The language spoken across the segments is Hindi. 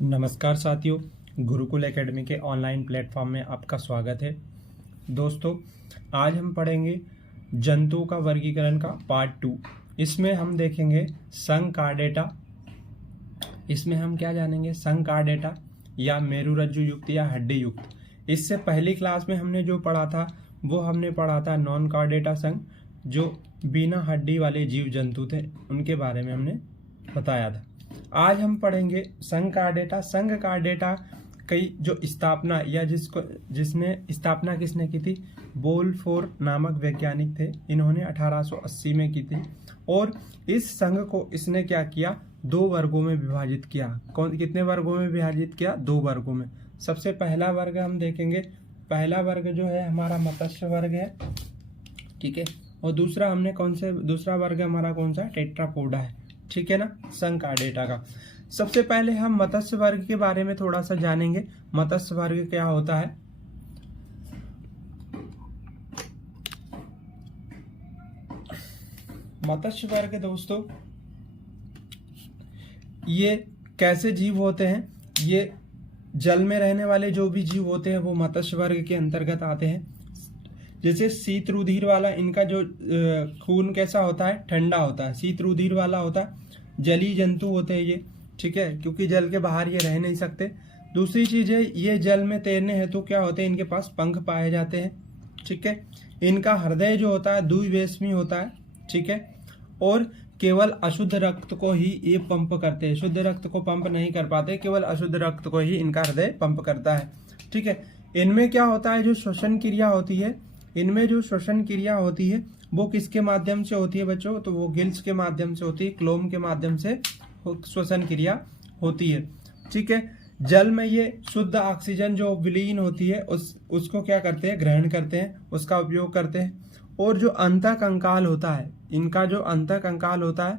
नमस्कार साथियों, गुरुकुल एकेडमी के ऑनलाइन प्लेटफॉर्म में आपका स्वागत है। दोस्तों, आज हम पढ़ेंगे जंतुओं का वर्गीकरण का पार्ट 2। इसमें हम देखेंगे संकार्डेटा। इसमें हम क्या जानेंगे? संकार्डेटा या मेरुरज्जु युक्त या हड्डी युक्त। इससे पहली क्लास में हमने जो पढ़ा था वो हमने पढ़ा था नॉन कार्डेटा संघ, जो बिना हड्डी वाले जीव जंतु थे, उनके बारे में हमने बताया था। आज हम पढ़ेंगे संकार्डेटा। संकार्डेटा कई जो स्थापना या जिसने स्थापना किसने की थी? बोलफोर नामक वैज्ञानिक थे। इन्होंने 1880 में की थी और इस संघ को इसने क्या किया? 2 वर्गों में विभाजित किया। कितने वर्गों में विभाजित किया? 2 वर्गों में। सबसे पहला वर्ग हम देखेंगे। पहला वर्ग जो है हमारा मत्स्य वर्ग है, ठीक है। और दूसरा हमने दूसरा वर्ग हमारा कौन सा? टेट्रापोडा है, ठीक है ना, संकार्डेटा का। सबसे पहले हम मत्स्य वर्ग के बारे में थोड़ा सा जानेंगे। मत्स्य वर्ग क्या होता है? मत्स्य वर्ग दोस्तों, ये कैसे जीव होते हैं? ये जल में रहने वाले जो भी जीव होते हैं वो मत्स्य वर्ग के अंतर्गत आते हैं। जैसे शीत रुधिर वाला, इनका जो खून कैसा होता है? ठंडा होता है, शीत रुधिर वाला होता है। जलीय जंतु होते हैं ये, ठीक है, क्योंकि जल के बाहर ये रह नहीं सकते। दूसरी चीज है, ये जल में तैरने हेतु क्या होते हैं? इनके पास पंख पाए जाते हैं, ठीक है। इनका हृदय जो होता है द्विवेशमी होता है, ठीक है। और केवल अशुद्ध रक्त को ही ये पंप करते हैं, शुद्ध रक्त को पंप नहीं कर पाते, केवल अशुद्ध रक्त को ही इनका हृदय पंप करता है, ठीक है। इनमें क्या होता है? जो श्वसन क्रिया होती है, इनमें जो श्वसन क्रिया होती है वो किसके माध्यम से होती है बच्चों? तो वो गिल्स के माध्यम से होती है, क्लोम के माध्यम से श्वसन क्रिया होती है, ठीक है। जल में ये शुद्ध ऑक्सीजन जो विलीन होती है उसको क्या करते हैं? ग्रहण करते हैं, उसका उपयोग करते हैं। और जो अंतःकंकाल होता है, इनका जो अंतःकंकाल होता है,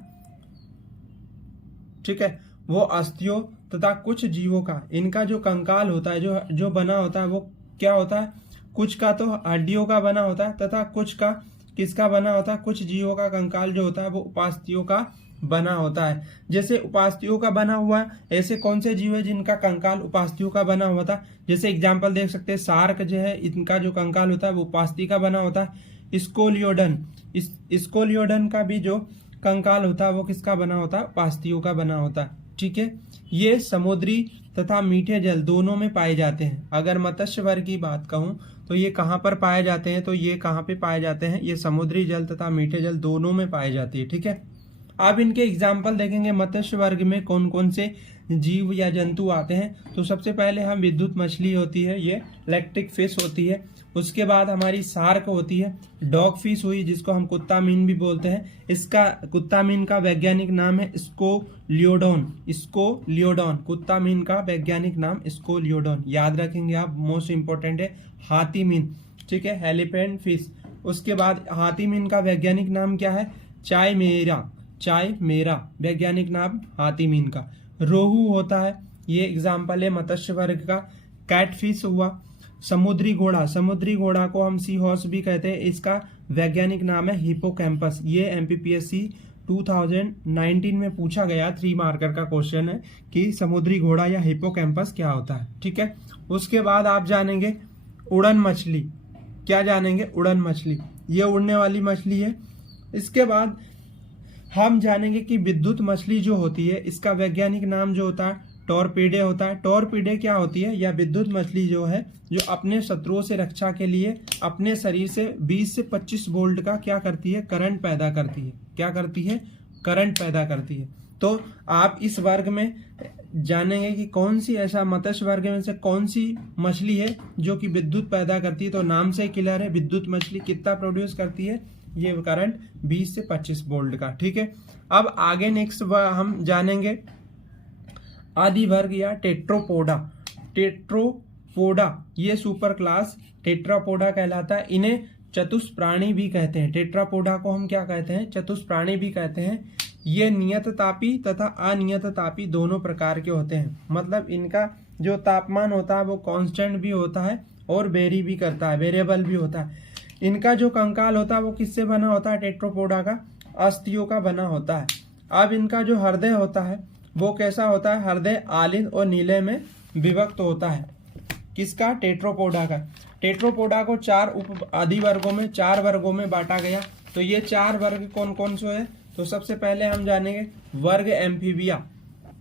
ठीक है, वो अस्थियों तथा कुछ जीवों का इनका जो कंकाल होता है, जो बना होता है, वो क्या होता है? कुछ का तो हड्डियों का बना होता है तथा कुछ का किसका बना होता है? कुछ जीवों का कंकाल जो होता है वो उपास्थियों का बना होता है। जैसे उपास्थियों का बना हुआ है, ऐसे कौन से जीव है जिनका कंकाल उपास्थियों का बना हुआ था? जैसे एग्जांपल देख सकते हैं, शार्क जो है, इनका जो कंकाल होता है वो उपास्थि का बना होता है। स्कोलियोडन, स्कोलियोडन का भी जो कंकाल होता है वो किसका बना होता है? उपास्थियों का बना होता है, ठीक है। ये समुद्री तथा मीठे जल दोनों में पाए जाते हैं। अगर मत्स्य वर्ग की बात कहूं तो ये कहाँ पर पाए जाते हैं? तो ये कहाँ पे पाए जाते हैं? ये समुद्री जल तथा मीठे जल दोनों में पाए जाती है, ठीक है। अब इनके एग्जाम्पल देखेंगे। मत्स्य वर्ग में कौन कौन से जीव या जंतु आते हैं? तो सबसे पहले हम विद्युत मछली होती है, ये इलेक्ट्रिक फिश होती है। उसके बाद हमारी शार्क होती है, डॉग फिश हुई जिसको हम कुत्ता मीन भी बोलते हैं। इसका कुत्ता मीन का वैज्ञानिक नाम है स्कोलियोडॉन। स्कोलियोडॉन कुत्ता मीन का वैज्ञानिक नाम स्कोलियोडॉन, याद रखेंगे आप, मोस्ट इंपोर्टेंट है। हाथी मीन, ठीक है, एलिफेंट फिश। उसके बाद हाथी मीन का वैज्ञानिक नाम क्या है? चाय मेरा वैज्ञानिक नाम हाथी मीन का। रोहू होता है, ये एग्जाम्पल है मत्स्य वर्ग का। कैटफिश हुआ। समुद्री घोड़ा को हम सी हॉर्स भी कहते हैं, इसका वैज्ञानिक नाम है हिपोकैम्पस। ये एमपीपीएससी 2019 में पूछा गया 3 मार्कर का क्वेश्चन है कि समुद्री घोड़ा या हिपोकैम्पस क्या होता है, ठीक है। उसके बाद आप जानेंगे उड़न मछली। क्या जानेंगे? उड़न मछली, ये उड़ने वाली मछली है। इसके बाद हम जानेंगे कि विद्युत मछली जो होती है, इसका वैज्ञानिक नाम जो होता है टॉर्पीडे होता है। टॉर्पीडे क्या होती है? या विद्युत मछली जो है, जो अपने शत्रुओं से रक्षा के लिए अपने शरीर से 20 से 25 वोल्ट का क्या करती है? करंट पैदा करती है। क्या करती है? करंट पैदा करती है। तो आप इस वर्ग में जानेंगे कि कौन सी ऐसा मत्स्य वर्ग में से कौन सी मछली है जो कि विद्युत पैदा करती है। तो नाम से क्लियर है, विद्युत मछली कितना प्रोड्यूस करती है? ये करंट 20 से 25 वोल्ट का, ठीक है। अब आगे नेक्स्ट हम जानेंगे आदि वर्ग या टेट्रोपोडा। ये सुपर क्लास टेट्रापोडा कहलाता है। इन्हें चतुष्प्राणी भी कहते हैं। टेट्रापोडा को हम क्या कहते हैं? चतुष्प्राणी भी कहते हैं। ये नियत तापी तथा अनियत तापी दोनों प्रकार के होते हैं। मतलब इनका जो तापमान होता है वो कांस्टेंट भी होता है और वेरी भी करता है, वेरिएबल भी होता है। इनका जो कंकाल होता है वो किससे बना होता है? टेट्रोपोडा का अस्थियों का बना होता है। अब इनका जो हृदय होता है वो कैसा होता है, हृदय, आलिंद और नीले में विभक्त होता है। किसका, टेट्रोपोडा का। टेट्रोपोडा को 4 उप आदि वर्गों में, 4 वर्गों में बांटा गया। तो ये 4 वर्ग कौन कौन से है, तो सबसे पहले हम जानेंगे वर्ग एम्फीबिया।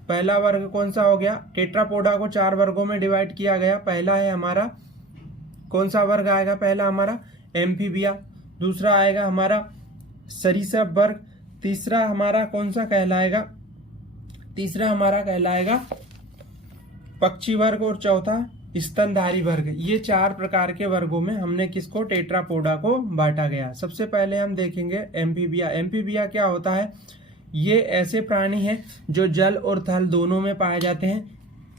पहला वर्ग कौन सा हो गया, टेट्रापोडा को 4 वर्गों में डिवाइड किया गया। पहला है हमारा कौन सा वर्ग आएगा, पहला हमारा एम्फीबिया, दूसरा आएगा हमारा सरीसृप वर्ग, तीसरा हमारा कौन सा कहलाएगा, तीसरा हमारा कहलाएगा पक्षी वर्ग और चौथा स्तनधारी वर्ग। ये 4 प्रकार के वर्गों में हमने किसको, टेट्रापोडा को बांटा गया। सबसे पहले हम देखेंगे एम्फीबिया। एम्फीबिया क्या होता है, ये ऐसे प्राणी हैं जो जल और थल दोनों में पाए जाते हैं।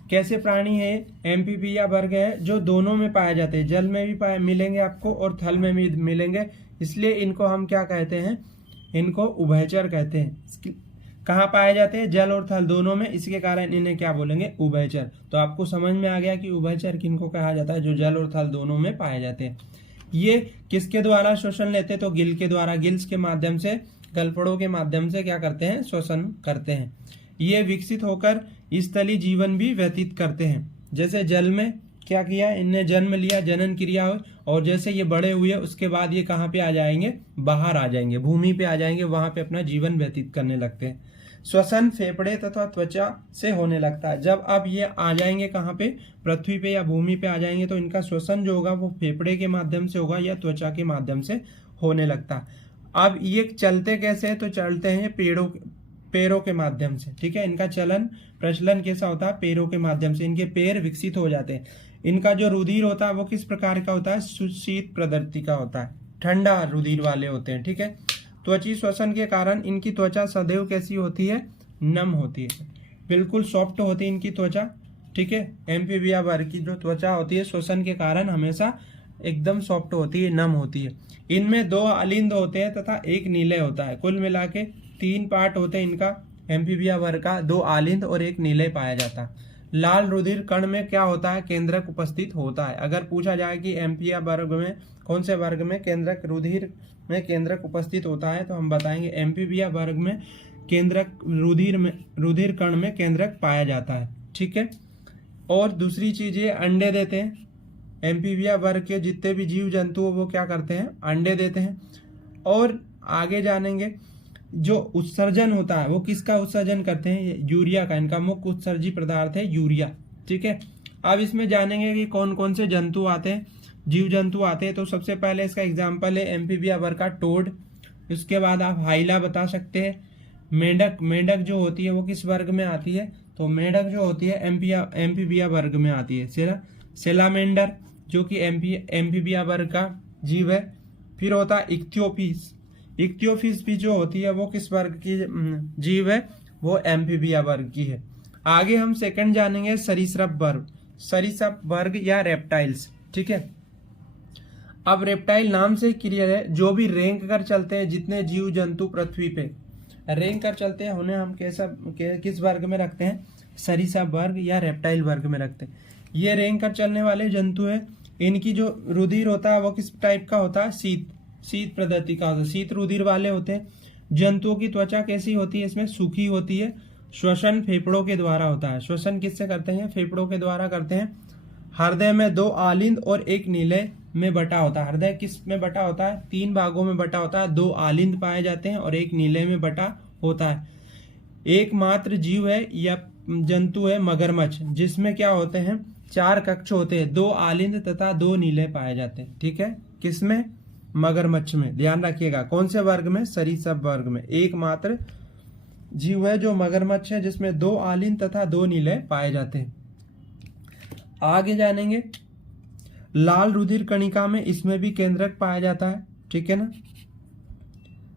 कैसे प्राणी है, एम्फीबिया वर्ग है जो दोनों में पाए जाते हैं, जल में भी मिलेंगे आपको और थल में भी मिलेंगे, इसलिए इनको हम क्या कहते हैं, इनको उभयचर कहते हैं। कहाँ पाए जाते हैं, जल और थल दोनों में, इसके कारण इन्हें क्या बोलेंगे, उभयचर। तो आपको समझ में आ गया कि उभयचर किनको कहा जाता है, जो जल और थल दोनों में पाए जाते हैं। ये किसके द्वारा श्वसन लेते हैं, तो गिल के द्वारा, गिल्स के माध्यम से, गलफड़ों के माध्यम से क्या करते हैं, श्वसन करते हैं। ये विकसित होकर स्थलीय जीवन भी व्यतीत करते हैं। जैसे जल में क्या किया, इनने जन्म लिया, जनन क्रिया हो, और जैसे ये बड़े हुए उसके बाद ये कहाँ पे आ जाएंगे, बाहर आ जाएंगे, भूमि पे आ जाएंगे, वहां पे अपना जीवन व्यतीत करने लगते हैं। श्वसन फेफड़े तथा त्वचा से होने लगता है। जब अब ये आ जाएंगे कहाँ पे, पृथ्वी पे या भूमि पे आ जाएंगे, तो इनका श्वसन जो होगा वो फेफड़े के माध्यम से होगा या त्वचा के माध्यम से होने लगता है। अब ये चलते कैसे है, तो चलते हैं पैरों के माध्यम से, ठीक है। इनका चलन प्रचलन कैसा होता है, पैरों के माध्यम से, इनके पैर विकसित हो जाते हैं। इनका जो रुधिर होता है वो किस प्रकार का होता है, सुशीत प्रवृत्ति का होता है, ठंडा रुधिर वाले होते हैं, ठीक है। त्वची श्वसन के कारण इनकी त्वचा सदैव कैसी होती है, नम होती है, बिल्कुल सॉफ्ट होती है इनकी त्वचा, ठीक है। एम्फीबिया वर्ग की जो त्वचा होती है श्वसन के कारण हमेशा एकदम सॉफ्ट होती है, नम होती है। इनमें 2 अलिंद होते हैं तथा 1 नीले होता है। कुल मिला के 3 पार्ट होते हैं इनका एम्फीबिया वर्ग का, 2 आलिंद और 1 नीले पाया जाता है। लाल रुधिर कण में क्या होता है, केंद्रक उपस्थित होता है। अगर पूछा जाए कि एम्फीबिया वर्ग में कौन से वर्ग में केंद्रक रुधिर में केंद्रक उपस्थित होता है, तो हम बताएंगे एम्फीबिया वर्ग में केंद्रक रुधिर कण में केंद्रक पाया जाता है, ठीक है। और दूसरी चीज ये अंडे देते हैं। एम्फीबिया वर्ग के जितने भी जीव जंतु वो क्या करते हैं, अंडे देते हैं। और आगे जानेंगे जो उत्सर्जन होता है वो किसका उत्सर्जन करते हैं, यूरिया का। इनका मुख्य उत्सर्जी पदार्थ है यूरिया, ठीक है। अब इसमें जानेंगे कि कौन कौन से जंतु आते हैं, जीव जंतु आते हैं। तो सबसे पहले इसका एग्जाम्पल है एम्फीबिया वर्ग का टोड। उसके बाद आप हाइला बता सकते हैं। मेंढक, मेंढक जो होती है वो किस वर्ग में आती है, तो मेंढक जो होती है एम्फीबिया वर्ग में आती है। सेलामेंडर जो कि एम्फीबिया वर्ग का जीव है। फिर होता है इक्थियोफिस। इक्थियोफिस भी जो होती है वो किस वर्ग की जीव है, वो एम्फीबिया वर्ग की है। आगे हम सेकंड जानेंगे सरीसृप वर्ग, सरीसृप वर्ग या रेप्टाइल्स, ठीक है। अब रेप्टाइल नाम से क्लियर है, जो भी रेंग कर चलते हैं, जितने जीव जंतु पृथ्वी पे रेंग कर चलते हैं उन्हें हम किस वर्ग में रखते हैं, सरीसृप वर्ग या रेप्टाइल वर्ग में रखते हैं। ये रेंग कर चलने वाले जंतु है। इनकी जो रुधिर होता है वो किस टाइप का होता है, शीत प्रवृत्ति का होता है, शीत रुधिर वाले होते हैं। जंतुओं की त्वचा कैसी होती है, इसमें सूखी होती है। श्वसन फेफड़ों के द्वारा होता है। श्वसन किससे करते हैं, फेफड़ों के द्वारा करते हैं। हृदय में 2 आलिंद और 1 नीले में बटा होता है। हृदय किस में बटा होता है, 3 भागों में बटा होता है। 2 आलिंद पाए जाते हैं और 1 नीले में बटा होता है। एकमात्र जीव है या जंतु है मगरमच्छ, जिसमें क्या होते हैं, 4 कक्ष होते हैं। 2 आलिंद तथा 2 नीले पाए जाते हैं, ठीक है। किसमें, मगरमच्छ में। ध्यान रखिएगा कौन से वर्ग में, सरीसृप वर्ग में। एकमात्र जीव है जो मगरमच्छ है, जिसमें 2 आलिंद तथा 2 नीले पाए जाते हैं। आगे जानेंगे लाल रुधिर कणिका में, इसमें भी केंद्रक पाया जाता है, ठीक है ना।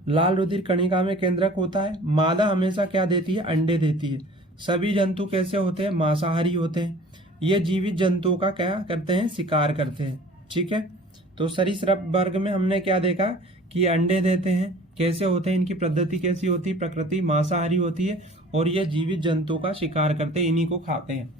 लाल रुधिर कणिका में केंद्रक होता है। मादा हमेशा क्या देती है, अंडे देती है। सभी जंतु कैसे होते हैं, मांसाहारी होते हैं। ये जीवित जंतुओं का क्या करते हैं, शिकार करते हैं, ठीक है। तो सरीसृप वर्ग में हमने क्या देखा कि अंडे देते हैं। कैसे होते हैं, इनकी पद्धति कैसी होती है, प्रकृति मांसाहारी होती है और ये जीवित जंतुओं का शिकार करते हैं, इन्हीं को खाते हैं।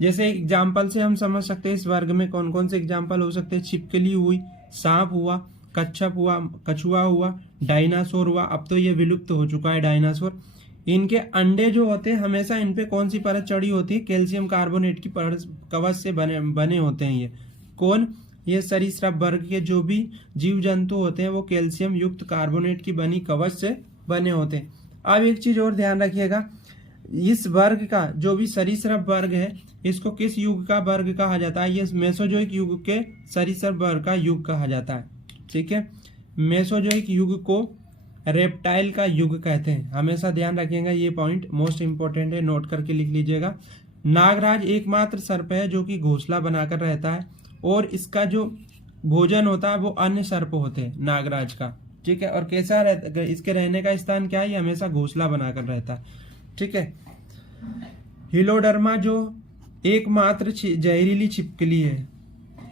जैसे एग्जाम्पल से हम समझ सकते हैं इस वर्ग में कौन कौन से एग्जाम्पल हो सकते हैं, छिपकली हुई, सांप हुआ, कच्छप हुआ, कछुआ हुआ, डायनासोर हुआ। अब तो ये विलुप्त हो चुका है डायनासोर। इनके अंडे जो होते हैं हमेशा इन पे कौन सी परत चढ़ी होती है, कैल्शियम कार्बोनेट की परत कवच से बने होते हैं। ये कौन, ये सरीसृप वर्ग के जो भी जीव जंतु होते हैं वो कैल्शियम युक्त कार्बोनेट की बनी कवच से बने होते हैं। अब एक चीज और ध्यान रखिएगा, इस वर्ग का जो भी सरीसृप वर्ग है इसको किस युग का वर्ग कहा जाता है, ये मेसोजोइक युग के सरीसृप वर्ग का युग कहा जाता है। ठीक है, मेसोजोइक युग को रेप्टाइल का युग कहते हैं। हमेशा ध्यान रखिएगा, ये पॉइंट मोस्ट इंपोर्टेंट है, नोट करके लिख लीजिएगा। नागराज एकमात्र सर्प है जो कि घोंसला बनाकर रहता है और इसका जो भोजन होता है वो अन्य सर्प होते हैं नागराज का। ठीक है, और कैसा रहता, इसके रहने का स्थान क्या है, ये हमेशा घोंसला बनाकर रहता है। ठीक है, हिलोडर्मा जो एकमात्र जहरीली छिपकली है,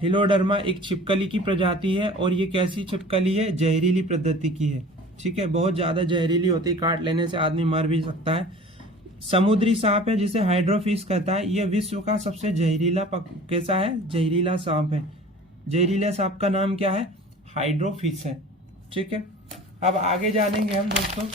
हिलोडर्मा एक छिपकली की प्रजाति है और ये कैसी छिपकली है, जहरीली प्रकृति की है। ठीक है, बहुत ज्यादा जहरीली होती है, काट लेने से आदमी मर भी सकता है। समुद्री सांप है जिसे हाइड्रोफिश कहता है, यह विश्व का सबसे जहरीला कैसा है, जहरीला सांप है। जहरीला सांप का नाम क्या है, हाइड्रोफिश है। ठीक है, अब आगे जानेंगे हम दोस्तों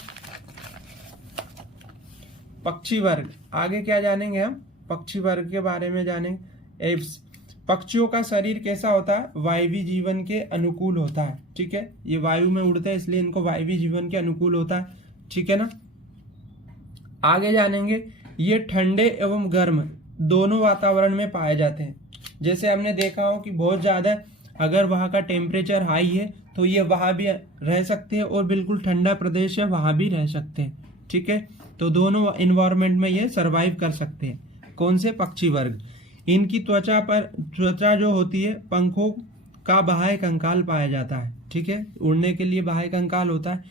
पक्षी वर्ग। आगे क्या जानेंगे हम, पक्षी वर्ग के बारे में जानेंगे। एप्स, पक्षियों का शरीर कैसा होता है, वायवीय जीवन के अनुकूल होता है। ठीक है, ये वायु में उड़ते हैं इसलिए इनको वायवीय जीवन के अनुकूल होता है। ठीक है ना, आगे जानेंगे ये ठंडे एवं गर्म दोनों वातावरण में पाए जाते हैं। जैसे हमने देखा हो कि बहुत ज्यादा अगर वहां का टेम्परेचर हाई है तो ये वहां भी रह सकते हैं और बिल्कुल ठंडा प्रदेश है वहां भी रह सकते हैं। ठीक है, तो दोनों इन्वायरमेंट में ये सरवाइव कर सकते हैं। कौन से, पक्षी वर्ग। इनकी त्वचा जो होती है पंखों का बाह्य कंकाल पाया जाता है। ठीक है, उड़ने के लिए बाह्य कंकाल होता है।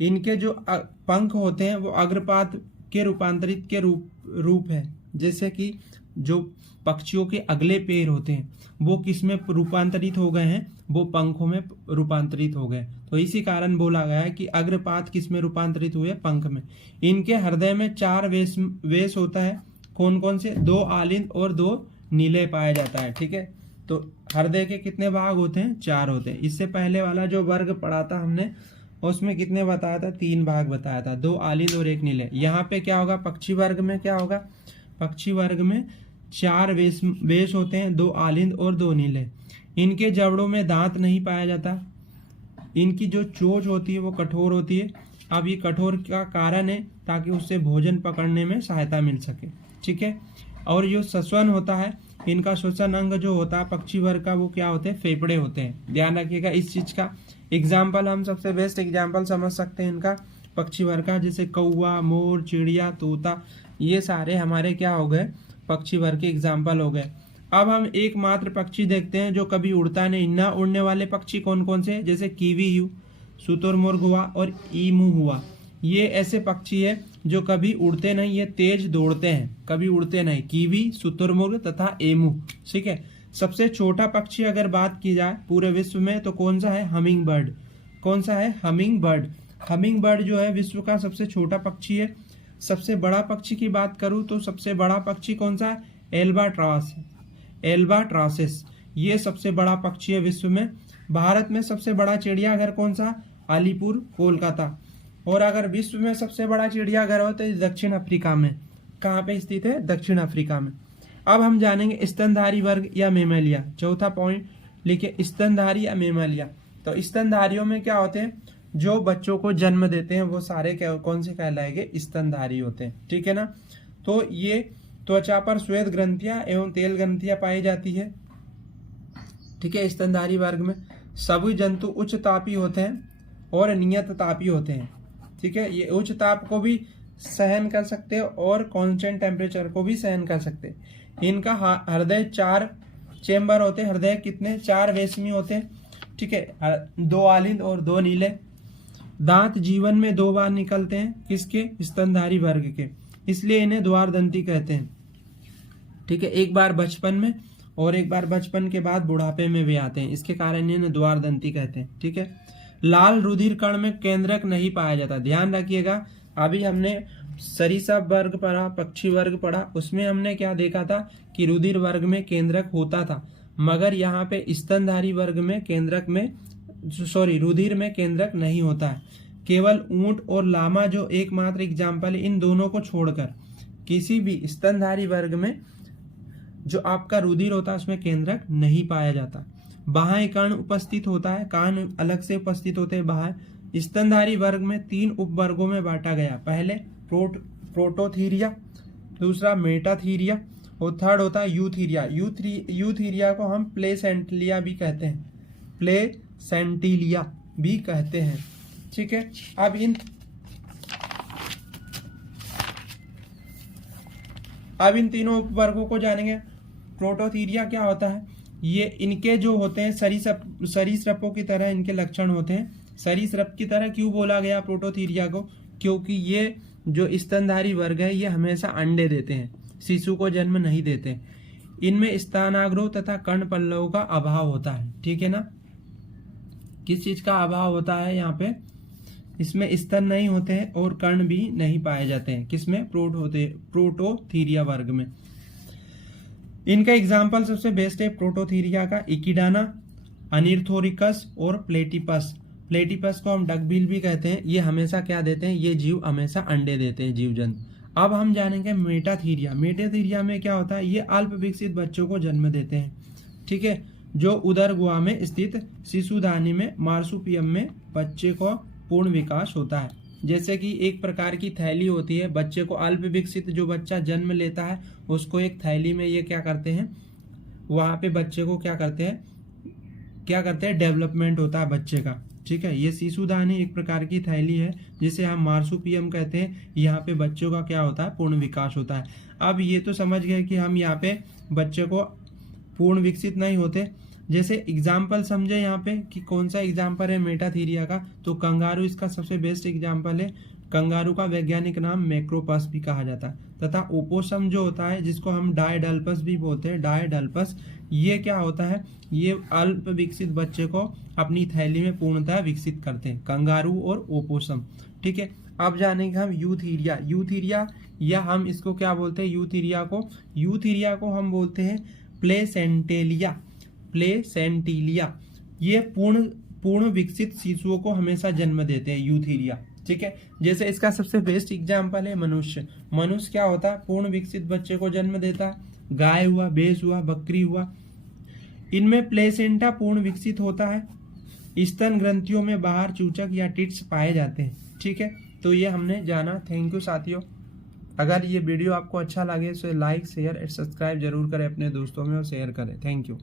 इनके जो पंख होते हैं वो अग्रपात के रूपांतरित के रूप है। जैसे कि जो पक्षियों के अगले पैर होते हैं वो किस में रूपांतरित हो गए हैं, वो पंखों में रूपांतरित हो गए। तो इसी कारण बोला गया है कि अग्रपात किस में रूपांतरित हुए, पंख में। इनके हृदय में 4 वेश होता है। कौन कौन से, 2 आलिंद और 2 नीले पाया जाता है। ठीक है, तो हृदय के कितने भाग होते हैं, 4 होते हैं। इससे पहले वाला जो वर्ग पढ़ा था हमने उसमें कितने बताया था, 3 भाग बताया था, 2 आलिंद और 1 नीले। यहाँ पे क्या होगा, पक्षी वर्ग में क्या होगा, पक्षी वर्ग में 4 वेश होते हैं, 2 आलिंद और 2 नीले। इनके जबड़ों में दांत नहीं पाया जाता। इनकी जो चोंच होती है वो कठोर होती है। अब ये कठोर का कारण है ताकि उससे भोजन पकड़ने में सहायता मिल सके। ठीक है, और जो श्वसन होता है, इनका श्वसन अंग जो होता है पक्षी वर्ग का वो क्या होते हैं, फेफड़े होते हैं। ध्यान रखिएगा इस चीज का। एग्जाम्पल हम सबसे बेस्ट एग्जाम्पल समझ सकते हैं इनका पक्षी वर्ग का, जैसे कौवा, मोर, चिड़िया, तोता, ये सारे हमारे क्या हो गए, पक्षी वर्ग के एग्जाम्पल हो गए। अब हम एकमात्र पक्षी देखते हैं जो कभी उड़ता नहीं। ना उड़ने वाले पक्षी कौन कौन से, जैसे कीवी हुआ, शुतुरमुर्ग हुआ और ईमू हुआ। ये ऐसे पक्षी है जो कभी उड़ते नहीं, ये तेज दौड़ते हैं, कभी उड़ते नहीं। कीवी, शुतुरमुर्ग तथा एमू। ठीक है, सबसे छोटा पक्षी अगर बात की जाए पूरे विश्व में तो कौन सा है, हमिंग बर्ड। कौन सा है, हमिंग बर्ड। हमिंग बर्ड जो है विश्व का सबसे छोटा पक्षी है। सबसे बड़ा पक्षी की बात करूं तो सबसे बड़ा पक्षी कौन सा है, एल्बाट्रॉस, एल्बाट्रॉसिस। ये सबसे बड़ा पक्षी है विश्व में। भारत में सबसे बड़ा चिड़ियाघर कौन सा, अलीपुर, कोलकाता। और अगर विश्व में सबसे बड़ा चिड़ियाघर हो तो दक्षिण अफ्रीका में। कहाँ पे स्थित है, दक्षिण अफ्रीका में। अब हम जानेंगे स्तनधारी वर्ग या मेमलिया। चौथा पॉइंट लिखिए, स्तनधारी या मेमलिया। तो स्तनधारियों में क्या होते हैं, जो बच्चों को जन्म देते हैं वो सारे कौन से कहलाएंगे, स्तनधारी होते हैं। ठीक है ना, तो ये त्वचा पर श्वेत ग्रंथियां एवं तेल ग्रंथियां पाई जाती है। ठीक है, स्तनधारी वर्ग में सभी जंतु उच्च तापी होते हैं और नियत तापी होते हैं। ठीक है, ये उच्च ताप को भी सहन कर सकते हैं और कांस्टेंट टेम्परेचर को भी सहन कर सकते हैं। इनका हृदय 4 चेम्बर होते हैं। हृदय कितने, 4 वेशमी होते हैं। ठीक है, 2 आलिंद और 2 नीले। दांत जीवन में 2 बार निकलते हैं, किसके, स्तनधारी वर्ग के, इसलिए इन्हें द्वारदंती कहते हैं। ठीक है, एक बार बचपन में और एक बार बचपन के बाद बुढ़ापे में भी आते हैं, इसके कारण इन्हें द्वारदंती कहते हैं। ठीक है, लाल रुधिर कण में केंद्रक नहीं पाया जाता। ध्यान रखिएगा, अभी हमने सरीसृप वर्ग पढ़ा, पक्षी वर्ग पढ़ा, उसमें हमने क्या देखा था कि रुधिर वर्ग में केंद्रक होता था, मगर यहाँ पे स्तनधारी वर्ग में केंद्रक में रुधिर में केंद्रक नहीं होता है। केवल ऊंट और लामा जो एकमात्र एग्जाम्पल है, इन दोनों को छोड़कर किसी भी स्तनधारी वर्ग में जो आपका रुधिर होता है उसमें केंद्रक नहीं पाया जाता। बाह्य कर्ण उपस्थित होता है, कान अलग से उपस्थित होते हैं बाह्य। स्तनधारी वर्ग में 3 उपवर्गों में बांटा गया। पहले प्रोटोथीरिया, दूसरा मेटाथीरिया और थर्ड होता है यूथीरिया। यूथीरिया को हम प्लेसेंटिलिया भी कहते हैं, प्लेसेंटिलिया भी कहते हैं। ठीक है, अब इन तीनों उपवर्गों को जानेंगे। प्रोटोथीरिया क्या होता है? ये इनके जो होते हैं सरीसृपों की तरह इनके लक्षण होते हैं। सरीसृप की तरह क्यों बोला गया प्रोटोथीरिया को? क्योंकि ये जो स्तनधारी वर्ग है ये हमेशा अंडे देते हैं, शिशु को जन्म नहीं देते। इनमें स्तनाग्रोह तथा कर्ण पल्लवों का अभाव होता है। ठीक है ना, किस चीज का अभाव होता है यहाँ पे? इसमें स्तन नहीं होते हैं और कर्ण भी नहीं पाए जाते हैं। किसमें? प्रोटोथीरिया वर्ग में। इनका एग्जाम्पल सबसे बेस्ट है प्रोटोथीरिया का इकिडाना, अनिर्थोरिकस और प्लेटिपस। प्लेटिपस को हम डकबिल भी कहते हैं। ये हमेशा क्या देते हैं? ये जीव हमेशा अंडे देते हैं, जीव जंतु। अब हम जानेंगे मेटाथीरिया। मेटाथीरिया में क्या होता है? ये अल्प विकसित बच्चों को जन्म देते हैं। ठीक है, जो उदर गुहा में स्थित शिशुदानी में मार्सुपियम में बच्चे को पूर्ण विकास होता है। जैसे कि एक प्रकार की थैली होती है, बच्चे को अल्प विकसित जो बच्चा जन्म लेता है उसको एक थैली में ये क्या करते हैं, वहां पे बच्चे को क्या करते हैं डेवलपमेंट होता है बच्चे का। ठीक है, ये शिशुदानी एक प्रकार की थैली है जिसे हम मार्सुपियम कहते हैं। यहाँ पे बच्चों का क्या होता है? पूर्ण विकास होता है। अब ये तो समझ गए कि हम यहाँ पे बच्चे को पूर्ण विकसित नहीं होते। जैसे एग्जाम्पल समझे यहाँ पे कि कौन सा एग्जाम्पल है मेटाथीरिया का, तो कंगारू इसका सबसे बेस्ट एग्जाम्पल है। कंगारू का वैज्ञानिक नाम मैक्रोपस भी कहा जाता है। तथा ओपोसम जो होता है जिसको हम डायडल्पस भी बोलते हैं, डायडल्पस, ये क्या होता है? ये अल्प विकसित बच्चे को अपनी थैली में पूर्णतः विकसित करते हैं, कंगारू और ओपोसम। ठीक है, अब जानेंगे हम यूथीरिया। यूथीरिया या हम इसको क्या बोलते हैं? यूथीरिया को हम बोलते हैं प्लेसेंटेलिया। ये पूर्ण विकसित शिशुओं को हमेशा जन्म देते हैं, यूथीरिया। ठीक है, जैसे इसका सबसे बेस्ट एग्जाम्पल है मनुष्य। मनुष्य क्या होता है? पूर्ण विकसित बच्चे को जन्म देता है। गाय हुआ, भैंस हुआ, बकरी हुआ, इनमें प्लेसेंटा पूर्ण विकसित होता है। स्तन ग्रंथियों में बाहर चूचक या टिट्स पाए जाते हैं। ठीक है, तो ये हमने जाना। थैंक यू साथियों। अगर ये वीडियो आपको अच्छा लगे तो लाइक, शेयर और सब्सक्राइब जरूर करें अपने दोस्तों में और शेयर करें। Thank you.